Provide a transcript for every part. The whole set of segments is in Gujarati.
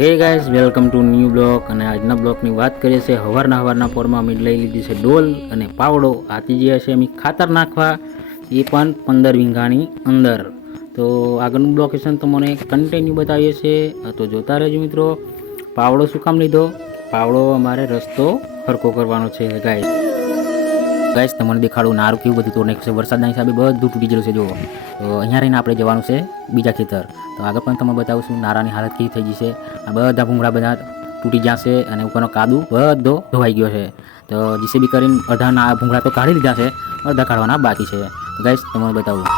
Hey guys, welcome to new blog. અને આજના બ્લોગની વાત કરીએ છીએ હવારના પોરમાં અમે લઈ લીધી છે ડોલ અને પાવડો. આથી જે હશે અમે ખાતર નાખવા, એ પણ 15 વીંઘાની અંદર. તો આગળનું લોકેશન તો મને કન્ટિન્યુ બતાવીએ છીએ, તો જોતા રહેજો મિત્રો. પાવડો શું કામ લીધો? પાવડો અમારે રસ્તો હરકો કરવાનો છે ગાઈઝ. તમને દેખાડું નારું કેવું બધું તોડ નાખ્યું છે. વરસાદના હિસાબે બધું તૂટી ગયેલું છે. જુઓ, તો અહીંયા રહીને આપણે જવાનું છે બીજા ખેતર. તો આગળ પણ તમને બતાવું છું નારાની હાલત કેવી થઈ જશે. આ બધા ભૂંગળા બધા તૂટી જશે અને ઉપરનો કાદુ બધો ધોવાઈ ગયો છે. તો જીસીબી કરીને અડધાના ભૂંગળા તો કાઢી લીધા છે, અડધા કાઢવાના બાકી છે. તો ગાઈઝ તમને બતાવું.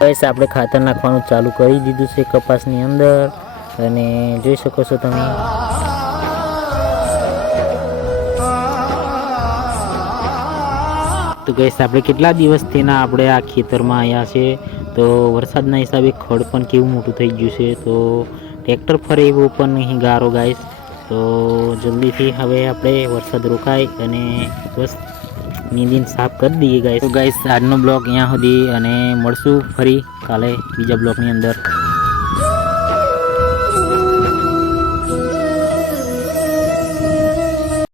ગાઈસ, આપણે ખાતર નાખવાનું ચાલુ કરી દીધું છે કપાસની અંદર, અને જોઈ શકો છો તમે. તો ગાઈસ, આપણે કેટલા દિવસથી આપણે આ ખેતરમાં આવ્યા છે. તો વરસાદના હિસાબે ખડ પણ કેવું મોટું થઈ ગયું છે. તો ટ્રેક્ટર ફરે એવું પણ નહીં ગારો ગાઈસ. તો જલ્દીથી હવે આપણે વરસાદ રોકાય અને બસ નીંદીને સાફ કરી દઈએ ગાઈસ. તો ગાઈસ, આજનો બ્લોગ અહીંયા સુધી, અને મળશું ફરી કાલે બીજા બ્લોગની અંદર.